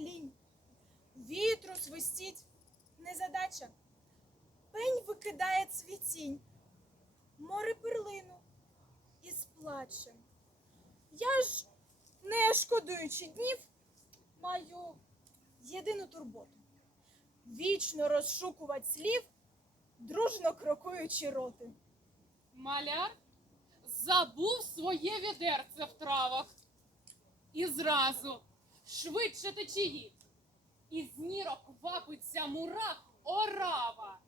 лінь. Вітру свистіть незадача. Пень викидає цвітінь, море перлину із плачем. Я ж, не шкодуючи днів, маю єдину турботу. Вічно розшукувати слів, дружно крокуючи роти. Маляр забув своє відерце в травах. І зразу швидше течії. Із нірок вапиться мурах орава,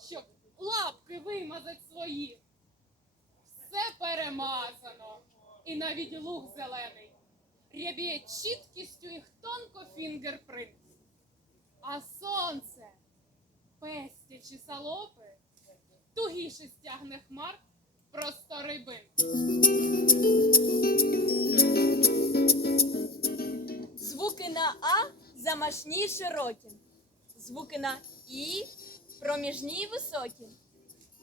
щоб лапки вимазать свої. Все перемазано, і навіть луг зелений рябіє чіткістю їх тонко фінгерпринт. А сонце, пестячи салопи, тугіше стягне хмар просторий бин. Замашні й широкі. Звуки на І проміжні й високі.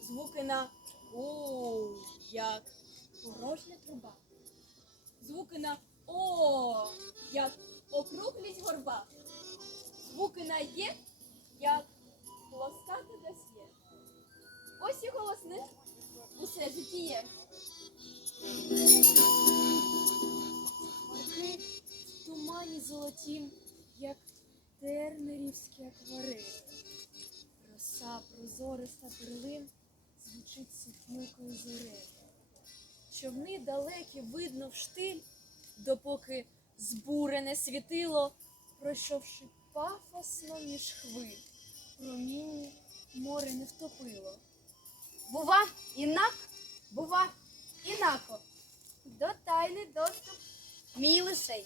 Звуки на У як порожня труба. Звуки на О як округлість горба. Звуки на Є як плоскати досьє. Ось і голосних усе тумані золотім, як тернерівські акварелі. Роса прозориста перлин звучить сутілкою зорею. Човни далекі видно в штиль, допоки збурене світило, пройшовши пафосно між хвиль, промінні море не втопило. Бува, інак, бува, інако. До тайний доступ мій лишень.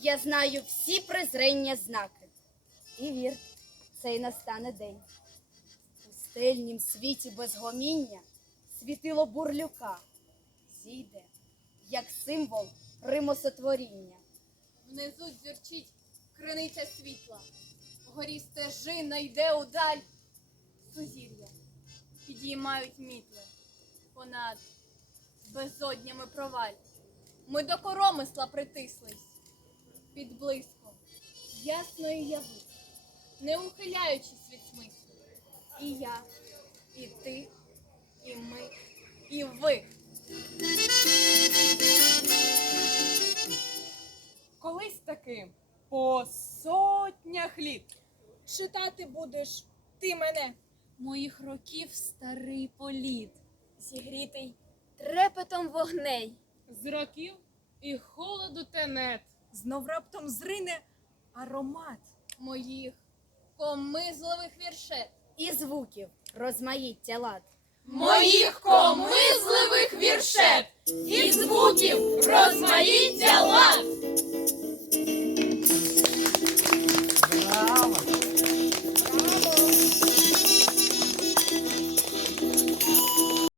Я знаю всі презрення знаки. І вір, цей настане день. У стельнім світі безгоміння світило бурлюка зійде, як символ римосотворіння. Внизу дзюрчить криниця світла, вгорі стежина йде удаль. Сузір'я підіймають мітли понад безоднями проваль. Ми до коромисла притислись під блиском ясної яви, не ухиляючись від смислу. І я, і ти, і ми, і ви. Колись таки по сотнях літ. Читати будеш ти мене. моїх років старий політ, зігрітий трепетом вогней. З років і холоду тенет. Знов раптом зрине аромат. моїх комизливих віршет. І звуків розмаїття лад. Моїх комизливих віршет і звуків розмаїття лад.